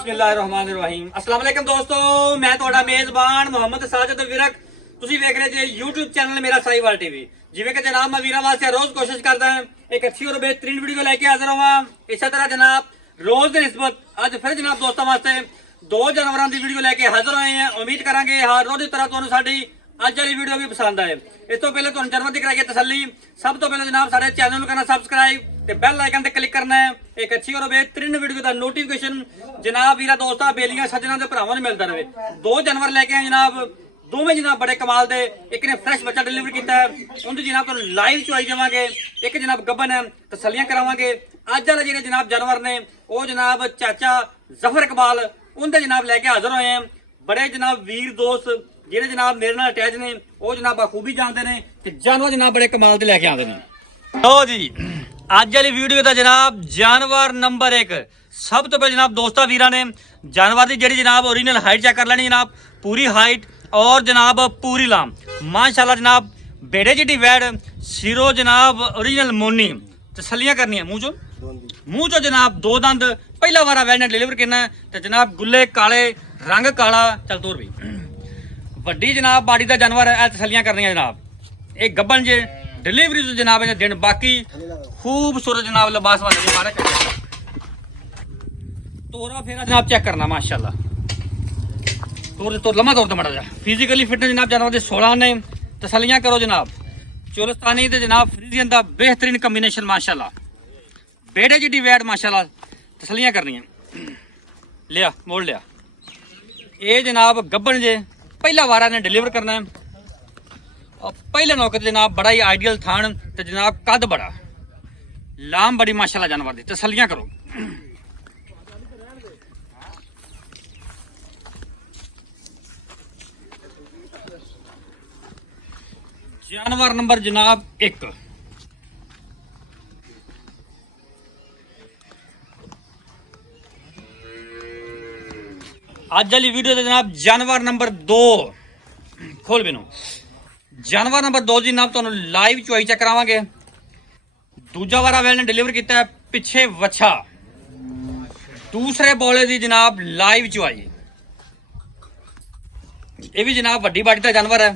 बिस्मिल्लाहिर्रहमानिर्रहीम। अस्सलाम वालेकुम दोस्तों, मैं ਤੁਹਾਡਾ ਮੇਜ਼ਬਾਨ ਮੁਹੰਮਦ ਸਾਜਦ ਵਿਰਕ। ਤੁਸੀਂ ਵੇਖ ਰਹੇ ਜੇ YouTube ਚੈਨਲ ਮੇਰਾ ਸਾਈਵਾਲ ਟੀਵੀ। ਜਿਵੇਂ ਕਿ ਜਨਾਬ ਮੈਂ ਵੀਰਾਂ ਵਾਸਤੇ ਰੋਜ਼ ਕੋਸ਼ਿਸ਼ ਕਰਦਾ ਹਾਂ ਇੱਕ ਅੱਛੀ और बेहतरीन वीडियो लेके हाजिर होवां। इसी तरह जनाब रोज की निस्बत अज फिर जनाब दोस्तों वास्ते दो जानवरों की वीडियो लेके हाजिर होए हैं। उम्मीद करांगे हर रोज की तरह तुहानू साडी अज वाली वीडियो भी पसंद आए। इस तो पहले तुहानू जानवर की कराइए तसल्ली। सब तो पहले जनाब साडे चैनल करना सबसक्राइब ते बेल आइकन ते क्लिक करना है। एक अच्छी और बेहतरीन वीडियो का नोटिफिकेशन जनाब वीरा दोस्तों बेलियां सज्जना के भरावां नूं मिलदा रहे। दो जानवर लेके आए जनाब, दोवें जनाब बड़े कमाल दे। एक ने फ्रैश बच्चा डिलीवर किया है, उनकी जनाब तुहानू लाइव चुआई देवांगे। एक जनाब गब्बन है, तसल्लियां करावांगे। अज वाले जिहड़े जनाब जानवर ने वो जनाब चाचा जफर इकबाल उनके जनाब लैके हाजिर होए हैं। बड़े जनाब वीर दोस्त जिहड़े जनाब मेरे नाल अटैच ने वो जनाब बखूबी जानते हैं ते जानवर जनाब बड़े कमाल दे लैके आंदे ने। लो जी अज वाली वीडियो का जनाब जानवर नंबर 1। सब तो पहले जनाब दोस्ता वीरा ने जानवर की जी जनाब ओरिजिनल हाइट चेक कर लेनी जनाब। पूरी हाइट और जनाब पूरी लाम माशाल्लाह जनाब। बेड़े जी वैड सिरो जनाब ओरिजिनल मोनी। तसल्लियां करनी मूँह चो जनाब दो दंद पहला वारा वैड ने डिलीवर करना है। जनाब गुल्ले काले रंग काला चल तोर भी वड्डी जनाब बाड़ी का जानवर है। तसल्लियां करनी जनाब। एक गब्बन जे डिलीवरी तो जनाब इन्हें दिन बाकी खूबसूरत जनाब लिबास वाले मारे तोरा फेरा जनाब चेक करना माशाल्लाह। तोर लम्हा तौर तो मड़ा जा फिजिकली फिटनेस जनाब जानवर के 16 ने। तसल्लियां करो जनाब। चोलस्तानी ते जनाब फ्रीजियन का बेहतरीन कम्बीनेशन माशाल्लाह। बेड़े जी वैट माशाल्लाह। तसल्लियां करनी लिया मोड़ लिया। ये जनाब गब्बन जे पहला वारा ने डिलीवर करना है और पहले नौकर जनाब बड़ा ही आइडियल थान ते जनाब कद बड़ा लाम बड़ी माशाल्लाह जानवर दी। तसल्लियां करो। जानवर नंबर जनाब 1। आज वाली वीडियो से जनाब जानवर नंबर 2 खोल बिनो। जानवर नंबर 2 जी जनाब तुहानू लाइव चुआई चेक करावांगे। दूजा वारा वैल ने डिलीवर किया है पिछे वछा। दूसरे बोले दी जनाब लाइव चुआई। ये भी जनाब वड्डी बाड़ी का जानवर है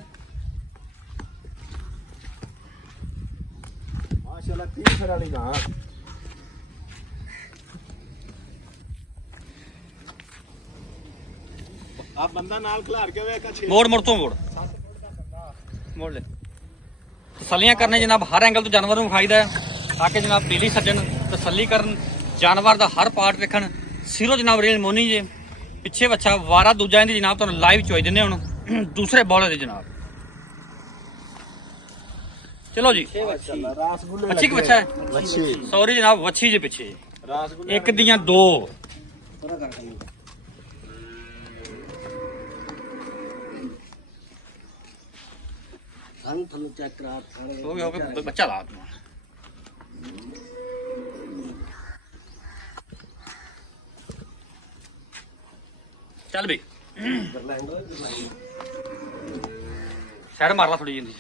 माशाल्लाह। 3 फर वाली घास आप बंदा नाल खिलार के वे का मोड़ मोड़ तो मोड़ ले। तसल्लियां करने जनाब हर एंगल तो जानवर नूं विखाईदा है ताकि जनाब डेली सज्जन तसल्ली करन जानवर का हर पार्ट वेखण। सिरो जनाब रेल मोनी जे पिछे बच्चा वारा दूजा इंदी जनाब तुहानू लाइव चुआई दिंदे हुण दूसरे बॉलर दे जनाब। चलो जी अच्छी बच्चा है सॉरी जनाब वच्छी जे पिछे एक दियां 2 हो गया बच्चा ला चल भी सैड मार ला थोड़ी जी।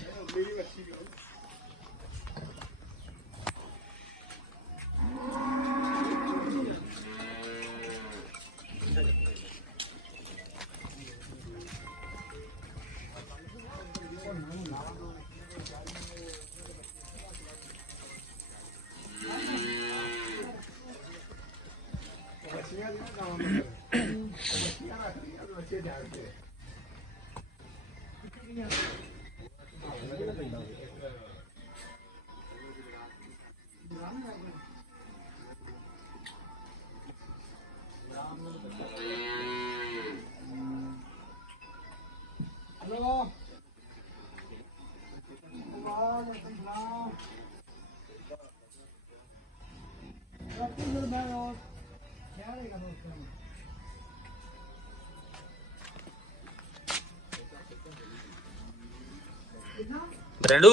ब्रेडू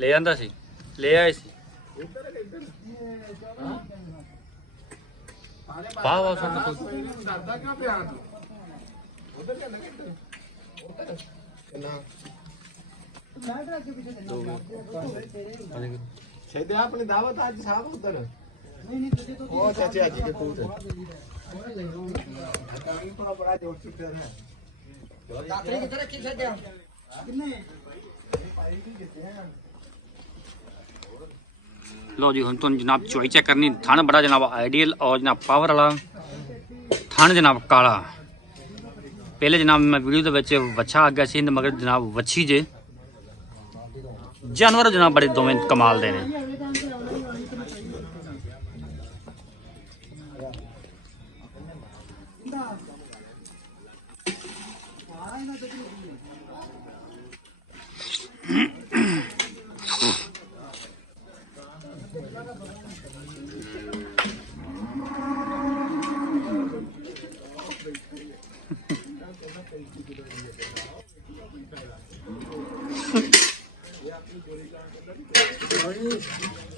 ले आंदा सी ले आए सी वाह वाह सब दादा क्यों पे आ तू उधर क्या लगे ना छेदे अपनी दावत आज साहब उधर ओ चाचा जी के पूछ लो जी हम तुम जनाब चुआई चेक करनी। थन बड़ा जनाब आइडियल और जनाब पावर वाला थन जनाब काला। पहले जनाब मैं वीडियो के वच्छा आ गया सी मगर जनाब वच्छी जे जानवर जनाब बड़े दोवें कमाल दे ने।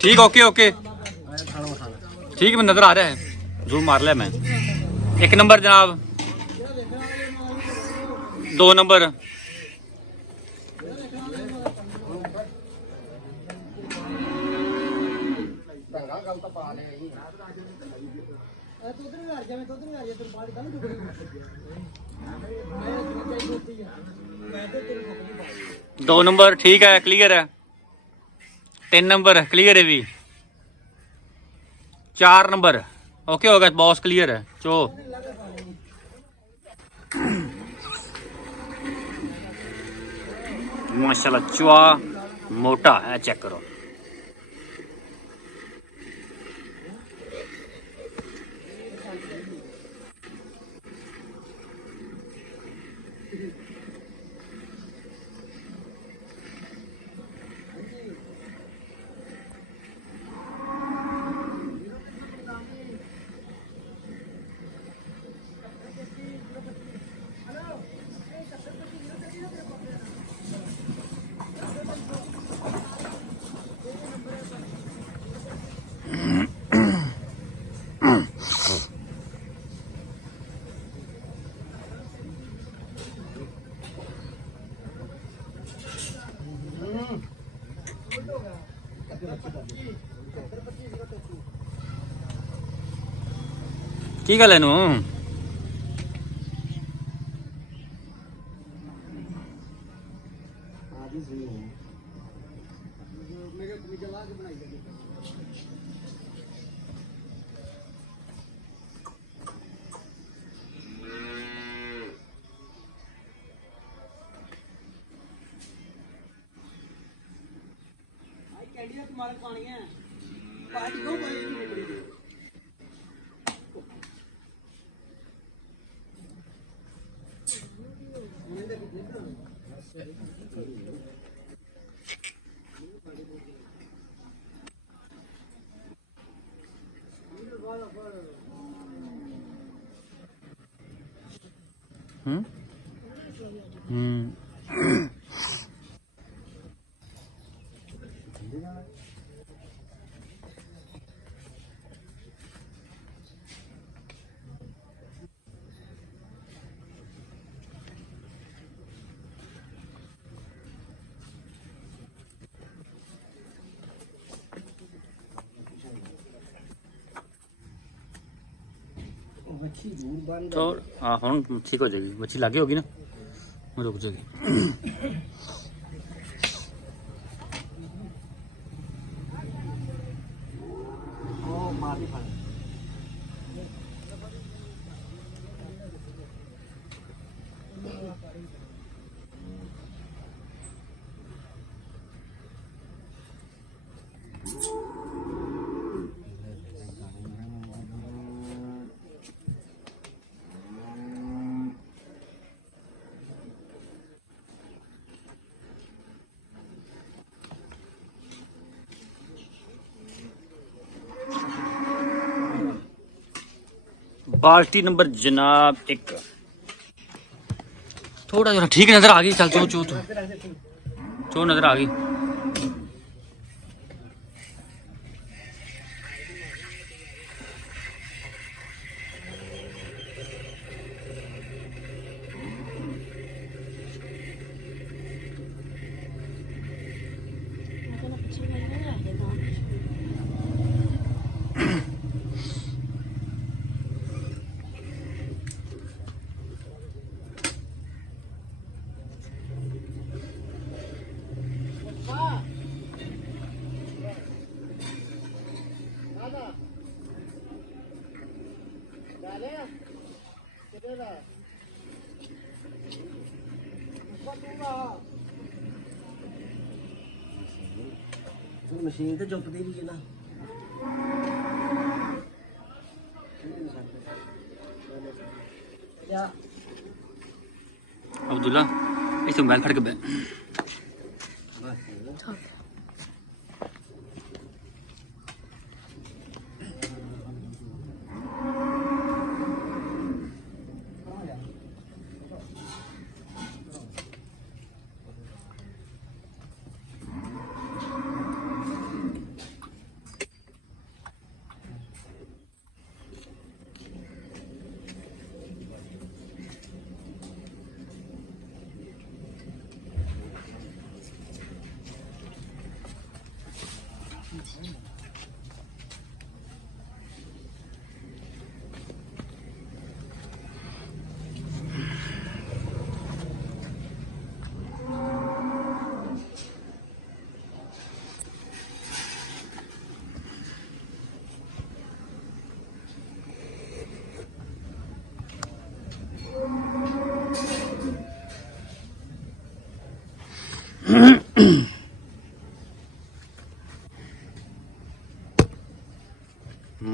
ठीक ओके ओके ठीक है, मैं नजर आ रहा है, जूम मार लिया मैं। 1 नंबर जनाब, 2 नंबर, दो नंबर ठीक है, क्लियर है। 3 नंबर क्लियर है भी। 4 नंबर ओके होगा बॉस, क्लियर है। चो माशाल्लाह चुआ मोटा है, चेक करो। की गल है नू तो हाँ हम ठीक हो जाएगी, मच्छी लागे होगी ना, रुक जाएगी। बाल्टी नंबर जनाब 1 थोड़ा जरा ठीक नजर आ गई। चल चो चो चो नजर आ गई। ਮਸ਼ੀਨ ਤੇ ਚੁੱਪਦੀ ਵੀ ਹੈ ਨਾ। अब्दुल्ला इस मोबाइल फड़ के बे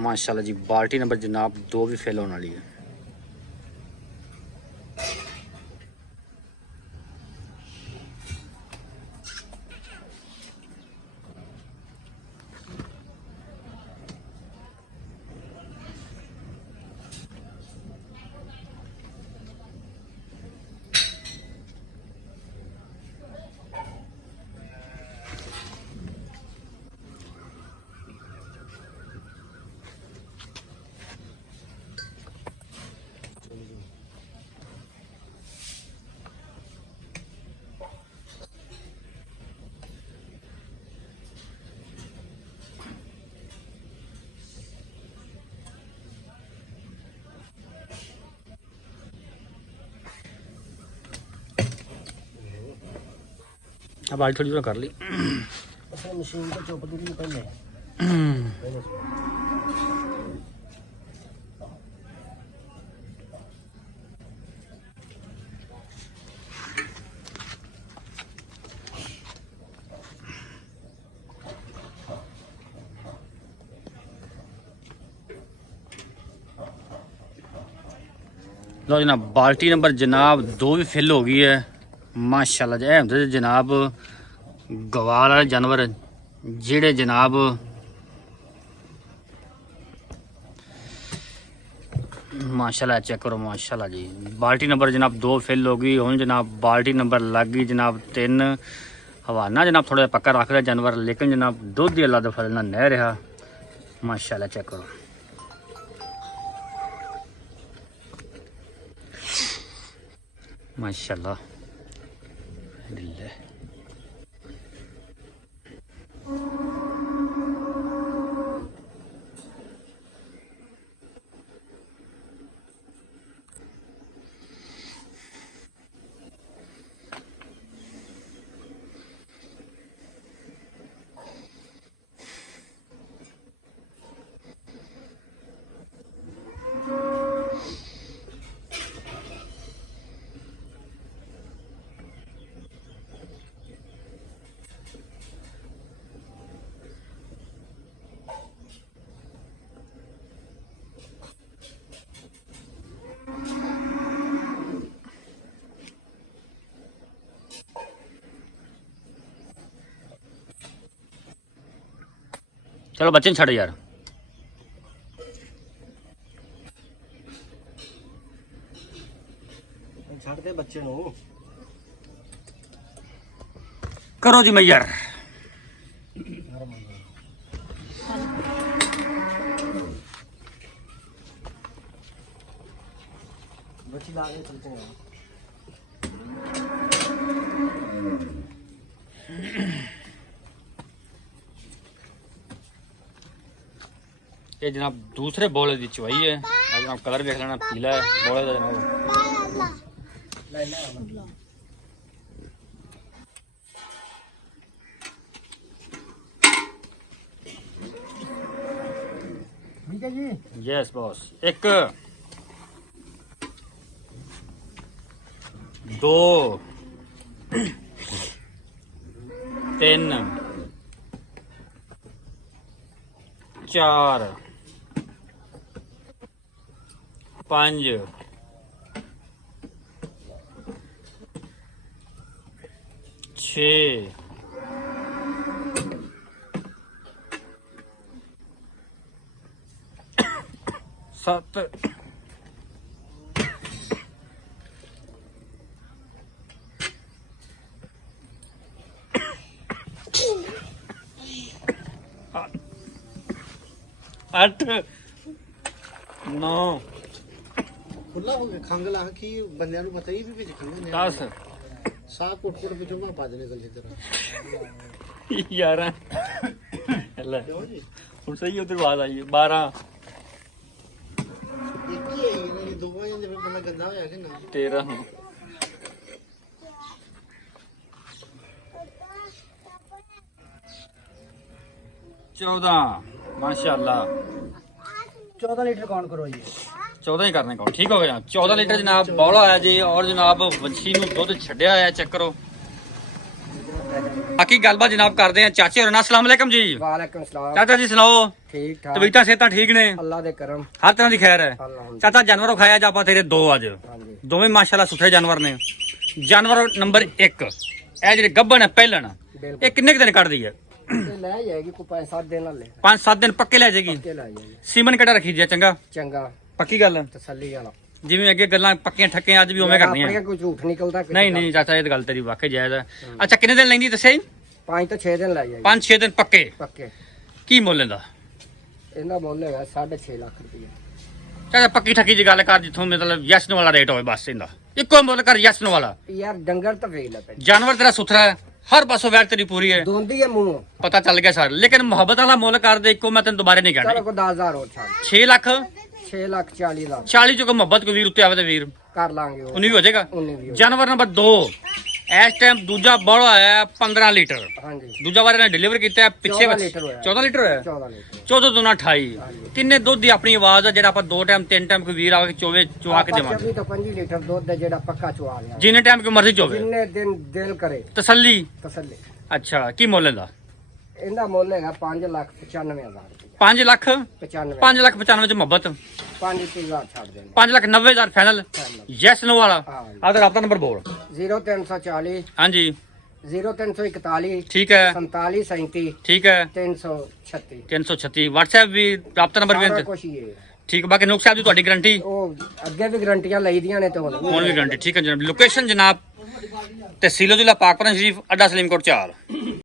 माशाल्लाह जी। बाल्टी नंबर जनाब 2 भी फेल होने वाली है। अब बाल्टी थोड़ी थोड़ा कर ली। मशीन तो चुपदी भी पहले। लो जनाब बाल्टी नंबर जनाब 2 भी फिल हो गई है माशाल्लाह। जी होंदे जनाब गवाल वाले जानवर जेड़े जनाब माशाल्लाह चेक करो माशाल्लाह जी। बाल्टी नंबर जनाब 2 फिल हो गई। हुण जनाब बाल्टी नंबर लग गई जनाब 3। हवाना जनाब थोड़ा पक्का रख रहा जानवर, लेकिन जनाब दूध ही अल्लाह दे फजल नाल नहीं रहा माशाल्लाह। चेक करो माशाल्लाह। चलो बच्चे छड़ यार। छड़ दे बच्चे नु। करो जी मैयर। बच्ची ला के चलते हैं। ये जनाब दूसरे बोले की चुवाई है। जनाब कलर देख लेना पीला है बोले का जनाब। ठीक है जी। Yes boss. एक 2 3 4 5 6 7 8 9 ਖੁੱਲਾ ਹੋ ਗਿਆ ਖੰਗ ਲਾ ਕੀ ਬੰਦਿਆਂ ਨੂੰ ਪਤਾ ਹੀ ਵੀ ਵਿੱਚ ਖੰਗ ਨੇ 10 ਸਾਹ ਕੁੱਟ ਵਿੱਚੋਂ ਮੈਂ ਪਾ ਦੇਣੇ ਗੱਲੇ ਤੇਰਾ 11 ਲੈ ਕਿਉਂ ਜੀ ਹੁਣ ਸਹੀ ਉਧਰ ਆਵਾਜ਼ ਆਈ 12 ਇੱਕ ਹੀ ਆਈ ਨਾ ਇਹ ਦੋਵਾਂ ਜਾਂਦੇ ਫਿਰ ਬੰਦਾ ਗੰਦਾ ਹੋਇਆ ਕਿ ਨਾ 13 14 माशाल्लाह 14 लीटर कौन करो जी 14 ही करने को ठीक हो गया 14 लीटर जनाब बौला आया जी और जनाब वंशी ਨੂੰ ਦੁੱਧ ਛੱਡਿਆ ਹੋਇਆ ਚੈੱਕ ਕਰੋ ਬਾਕੀ ਗੱਲਬਾਤ ਜਨਾਬ ਕਰਦੇ ਆ ਚਾਚੇ ਹੋਰਾਂ ਨਾਲ ਅਸਲਾਮ ਅਲੈਕਮ ਜੀ वालेकुम सलाम ਚਾਚਾ ਜੀ ਸੁਣਾਓ ठीक ठाक ਤਬੀਅਤਾਂ ਸਿਹਤਾਂ ਠੀਕ ਨੇ अल्लाह दे करम ਹਰ ਤਰ੍ਹਾਂ ਦੀ ਖੈਰ ਹੈ अल्लाह ਚਾਚਾ ਜਾਨਵਰ ਖਾਇਆ ਜਾ ਆਪਾਂ ਤੇਰੇ ਦੋ ਅੱਜ हाँ जी ਦੋਵੇਂ ਮਾਸ਼ਾਅੱਲਾ ਸੁਥਰੇ ਜਾਨਵਰ ਨੇ ਜਾਨਵਰ ਨੰਬਰ 1 ਇਹ ਜਿਹੜੇ ਗੱਭਣ ਹੈ ਪਹਿਲਣ बिल्कुल ਇਹ ਕਿੰਨੇ ਕੁ ਦਿਨ ਕੱਢਦੀ ਹੈ ये ले जाएगी को 5-7 दिन ले 5-7 ਦਿਨ ਪੱਕੇ ਲੈ ਜਾਏਗੀ के ला जाएगी ਸੀਮਨ ਕਿਹੜਾ ਰੱਖੀ ਜੀ ਚੰਗਾ चंगा ਪੱਕੀ ਗੱਲ तसल्ली वाला ਜਿਵੇਂ ਅੱਗੇ ਗੱਲਾਂ ਪੱਕੀਆਂ ਠੱਕੀਆਂ ਅੱਜ ਵੀ ਉਵੇਂ ਕਰਨੀਆਂ अपने कोई झूठ निकलता ਨਹੀਂ ਨਹੀਂ ਚਾਚਾ ਇਹ ਤਾਂ ਗੱਲ ਤੇਰੀ ਵਾਕਈ ਜਾਇਜ਼ ਹੈ ਅੱਛਾ ਕਿੰਨੇ ਦਿਨ ਲੈਂਦੀ ਦੱਸਿਆ 5 तो 6 दिन ले जाएगी 5-6 ਦਿਨ ਪੱਕੇ पक्के ਕੀ ਮੁੱਲ ਇਹਦਾ ਇਹਦਾ ਮੁੱਲ ਹੈਗਾ 6.5 ਲੱਖ ਰੁਪਏ ਚਾਚਾ ਪੱਕੀ ਠੱਕੀ ਦੀ ਗੱਲ ਕਰ ਜਿੱਥੋਂ ਮਤਲਬ ਯਸਨ ਵਾਲਾ ਰੇਟ ਹੋਵੇ ਬਸ ਇਹਦਾ ਇੱਕੋ ਮੁੱਲ ਕਰ ਯਸਨ ਵਾਲਾ ਯਾਰ ਡੰਗਰ ਤਾਂ ਵੇਚ ਲੈ ਪੈ ਜਾਨਵਰ ਤੇਰਾ ਸੁਥਰਾ ਹੈ ਹਰ ਪਾਸੋਂ ਵੈਟ ਤੇਰੀ ਪੂਰੀ ਹੈ ਦੋਂਦੀ ਹੈ ਮੂੰਹ ਪਤਾ ਚੱਲ ਗਿਆ ਸਰ ਲੇਕਿਨ ਮੁਹੱਬਤ ਵਾਲਾ ਮੁੱਲ ਕਰ ਦੇ ਇੱਕੋ ਮੈਂ ਤੈਨੂੰ ਦੁਬਾਰੇ ਨਹੀਂ ਚਲੋ ਕਹਿਣਾ ਕੋ 10000 ਹੋਰ ਛੱਡ 6 ਲੱਖ 6 ਲੱਖ 40 ਲੱਖ 40 ਚੋਂ ਕੋਈ ਮੁਹੱਬਤ ਕੋਈ ਵੀਰ ਉੱਤੇ ਆਵੇ ਤੇ ਵੀਰ ਕਰ ਲਾਂਗੇ ਉਹ 19 ਵੀ ਹੋ ਜਾਏਗਾ 19 ਵੀ ਹੋ ਜਾਨਵਰ ਨੰਬਰ 2 ਇਸ ਟਾਈਮ ਦੂਜਾ ਬੜਾ ਆਇਆ 15 ਲੀਟਰ ਹਾਂਜੀ ਦੂਜਾ ਵਾਰ ਇਹਨੇ ਡਿਲੀਵਰ ਕੀਤਾ ਹੈ ਪਿੱਛੇ 14 ਲੀਟਰ ਹੋਇਆ 14 ਲੀਟਰ ਹੋਇਆ 14 ਲੀਟਰ 14 ਤੋਂ 28 ਕਿੰਨੇ ਦੁੱਧ ਦੀ ਆਪਣੀ ਆਵਾਜ਼ ਆ ਜਿਹੜਾ ਆਪਾਂ ਦੋ ਟਾਈਮ ਤਿੰਨ ਟਾਈਮ ਕੋਈ ਵੀਰ ਆਵੇ ਚੋਵੇ ਚੁਆ ਕੇ ਦੇਵਾਂਗੇ 24 ਤੋਂ 25 ਲੀਟਰ ਦੁੱਧ ਹੈ ਜਿਹੜਾ ਪੱਕਾ ਚੁਆ ਲਿਆ ਜਿੰਨੇ ਟਾਈਮ ਕੋਈ ਮਰਜ਼ੀ ਚੋਵੇ ਜਿੰਨੇ ਦਿਨ ਦਿਲ ਕਰੇ ਤਸੱਲੀ ਤਸੱਲੀ ਅੱਛਾ ਕੀ ਮੁੱਲ ਇਹਦਾ ਇਹਦਾ ਮੁੱਲ ਹੈਗਾ 5,95,000 ਰੁਪਏ 5 ਲੱਖ 95 5 ਲੱਖ 95 ਚ ਮੁਹੱਬਤ 5,000 ਛੱਡ ਦੇਣਾ 5 ਲੱਖ 90,000 ਫਾਈਨਲ ਯੈਸ ਨੋ ਵਾਲਾ ਹਾਂ ਆ ਤਾਂ ਰਾਬਤਾ ਨੰਬਰ ਬੋਲ 0340 ਹਾਂਜੀ 0341 ਠੀਕ ਹੈ 47 37 ਠੀਕ ਹੈ 336 336 WhatsApp ਵੀ ਰਾਬਤਾ ਨੰਬਰ ਸਾਰਾ ਵੀ ਕੁਛ ਹੀ ਹੈ ਠੀਕ ਬਾਕੀ ਨੁਕ ਸਾਹਿਬ ਦੀ ਤੁਹਾਡੀ ਗਾਰੰਟੀ ਉਹ ਅੱਗੇ ਵੀ ਗਰੰਟੀਆਂ ਲਈਆਂ ਨੇ ਤੇ ਹੁਣ ਵੀ ਗਾਰੰਟੀ ਠੀਕ ਹੈ ਜਨਾਬ ਲੋਕੇਸ਼ਨ ਜਨਾਬ ਤਹਿਸੀਲ ਜ਼ਿਲ੍ਹਾ ਪਾਕਪੁਰਾ ਸ਼ਰੀਫ ਅੱਡਾ ਸਲੀਮਕੋਟ 4